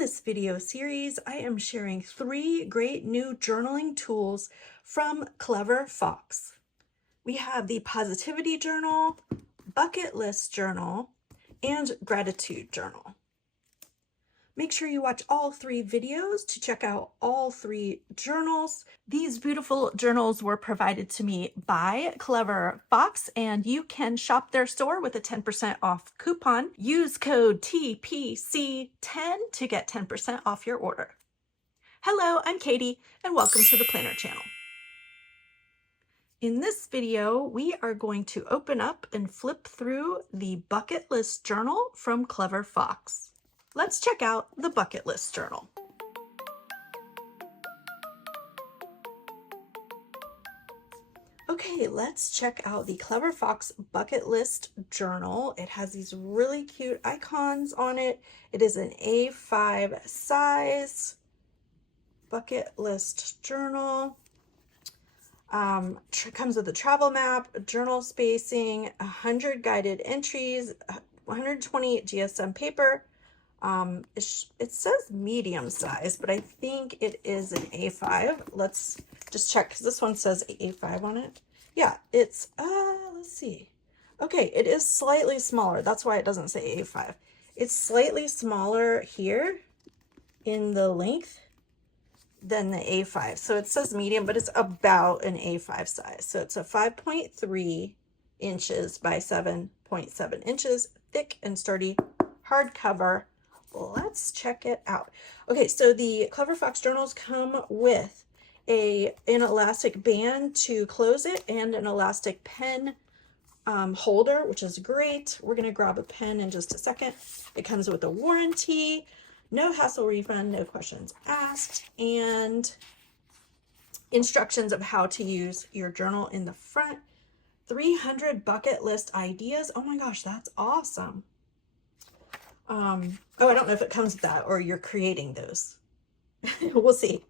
this video series, I am sharing 3 great new journaling tools from Clever Fox. We have the Positivity Journal, Bucket List Journal, and Gratitude Journal. Make sure you watch all 3 videos to check out all 3 journals. These beautiful journals were provided to me by Clever Fox, and you can shop their store with a 10% off coupon. Use code TPC10 to get 10% off your order. Hello, I'm Katie, and welcome to the Planner channel. In this video, we are going to open up and flip through the Bucket List Journal from Clever Fox. Let's check out the Bucket List Journal. Okay, let's check out the Clever Fox Bucket List Journal. It has these really cute icons on it. It is an A5 size bucket list journal. Comes with a travel map, journal spacing, 100 guided entries, 120 GSM paper. It says medium size, but I think it is an A5. Let's just check because this one says A5 on it. Yeah, it's, let's see. Okay, it is slightly smaller. That's why it doesn't say A5. It's slightly smaller here in the length than the A5. So it says medium, but it's about an A5 size. So it's a 5.3 inches by 7.7 inches, thick and sturdy hardcover. Let's check it out. Okay, so the Clever Fox journals come with an elastic band to close it and an elastic pen holder, which is great. We're going to grab a pen in just a second. It comes with a warranty, no hassle refund, no questions asked, and instructions of how to use your journal in the front. 300 bucket list ideas. Oh my gosh, that's awesome. Oh, I don't know if it comes with that or you're creating those. We'll see.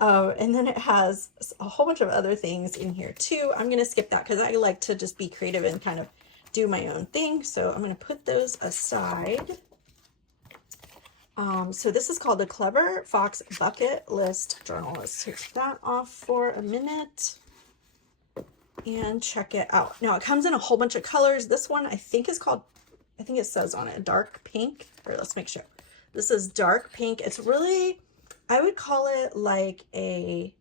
And then it has a whole bunch of other things in here too. I'm going to skip that because I like to just be creative and kind of do my own thing. So I'm going to put those aside. So this is called the Clever Fox Bucket List Journal. Let's take that off for a minute and check it out. Now it comes in a whole bunch of colors. This one I think is called, I think it says on it, dark pink. Or let's make sure. This is dark pink. It's really, I would call it like a,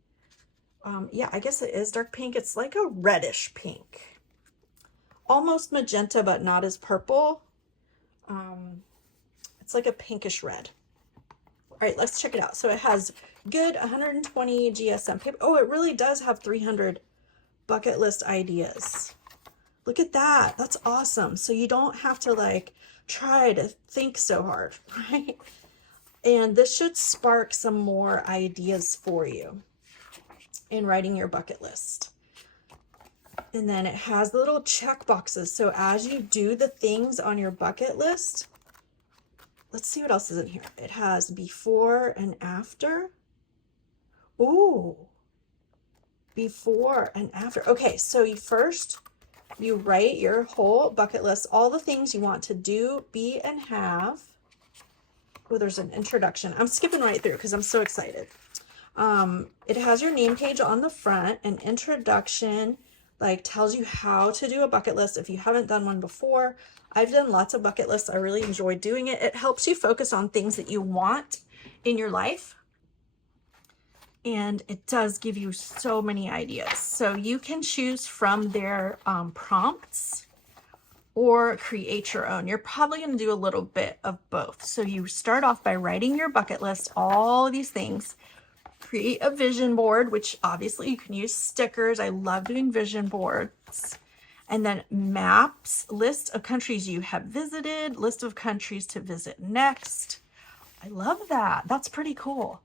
yeah, I guess it is dark pink. It's like a reddish pink. Almost magenta, but not as purple. It's like a pinkish red. All right, let's check it out. So it has good 120 GSM paper. Oh, it really does have 300 bucket list ideas. Look at that. That's awesome. So you don't have to like try to think so hard, right? And this should spark some more ideas for you in writing your bucket list. And then it has the little check boxes. So as you do the things on your bucket list, let's see what else is in here. It has before and after. Ooh, before and after. Okay, so you write your whole bucket list, all the things you want to do, be, and have. Oh, there's an introduction. I'm skipping right through because I'm so excited. It has your name page on the front. An introduction, like tells you how to do a bucket list if you haven't done one before. I've done lots of bucket lists. I really enjoy doing it. It helps you focus on things that you want in your life. And it does give you so many ideas. So you can choose from their prompts or create your own. You're probably going to do a little bit of both. So you start off by writing your bucket list, all of these things. Create a vision board, which obviously you can use stickers. I love doing vision boards. And then maps, list of countries you have visited, list of countries to visit next. I love that. That's pretty cool.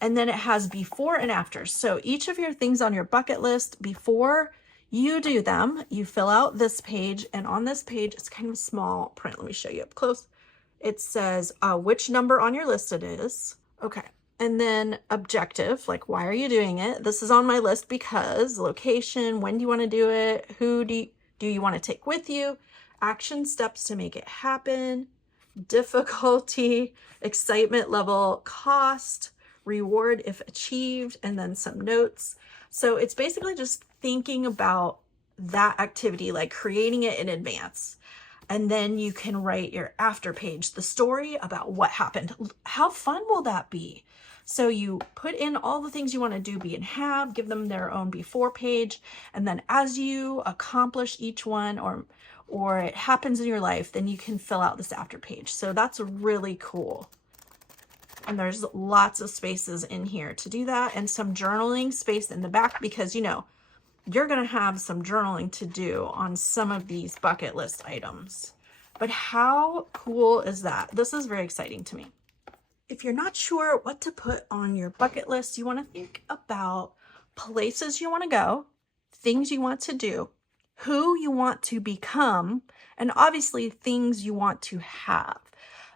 And then it has before and after. So each of your things on your bucket list, before you do them, you fill out this page. And on this page, it's kind of small print. Let me show you up close. It says which number on your list it is. Okay. And then objective, like why are you doing it? This is on my list because location, when do you want to do it? Who do you want to take with you? Action steps to make it happen. difficulty, excitement level, cost, reward if achieved, and then some notes. So it's basically just thinking about that activity, like creating it in advance. And then you can write your after page, the story about what happened. How fun will that be? So you put in all the things you want to do, be, and have, give them their own before page. And then as you accomplish each one or it happens in your life, then you can fill out this after page. So that's really cool. And there's lots of spaces in here to do that, and some journaling space in the back, because you know, you're going to have some journaling to do on some of these bucket list items. But how cool is that? This is very exciting to me. If you're not sure what to put on your bucket list, you want to think about places you want to go, things you want to do, who you want to become, and obviously things you want to have.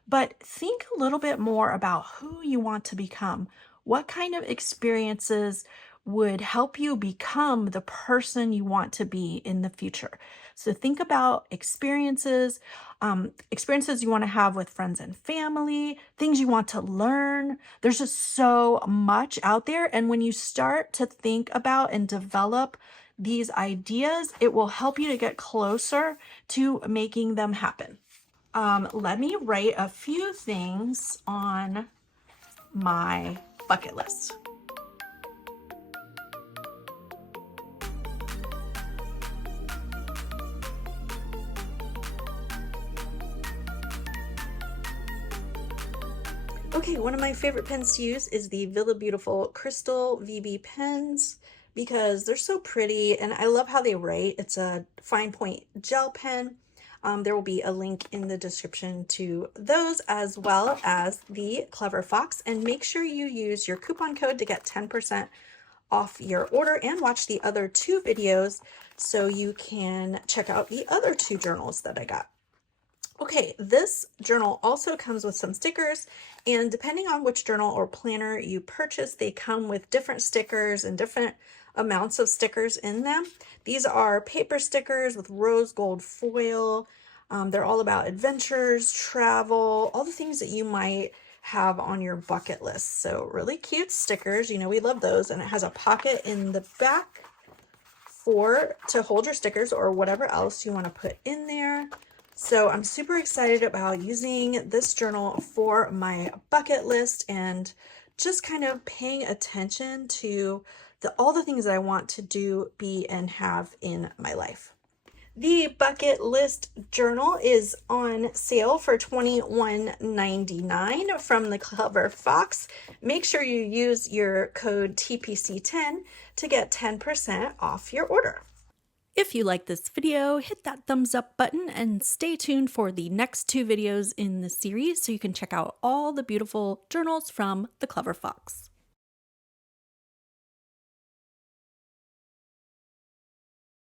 But think a little bit more about who you want to become. What kind of experiences would help you become the person you want to be in the future? So think about experiences, experiences you want to have with friends and family, things you want to learn. There's just so much out there. And when you start to think about and develop these ideas, it will help you to get closer to making them happen. Let me write a few things on my bucket list. Okay, one of my favorite pens to use is the Villa Beautiful Crystal VB pens because they're so pretty and I love how they write. It's a fine point gel pen. There will be a link in the description to those, as well as the Clever Fox. And make sure you use your coupon code to get 10% off your order and watch the other 2 videos so you can check out the other 2 journals that I got. Okay, this journal also comes with some stickers, and depending on which journal or planner you purchase, they come with different stickers and different amounts of stickers in them. These are paper stickers with rose gold foil. They're all about adventures, travel, all the things that you might have on your bucket list. So really cute stickers, you know, we love those. And it has a pocket in the back to hold your stickers or whatever else you want to put in there. So I'm super excited about using this journal for my bucket list and just kind of paying attention to all the things that I want to do, be, and have in my life. The bucket list journal is on sale for $21.99 from the Clever Fox. Make sure you use your code TPC10 to get 10% off your order. If you like this video, hit that thumbs up button and stay tuned for the next 2 videos in the series so you can check out all the beautiful journals from the Clever Fox.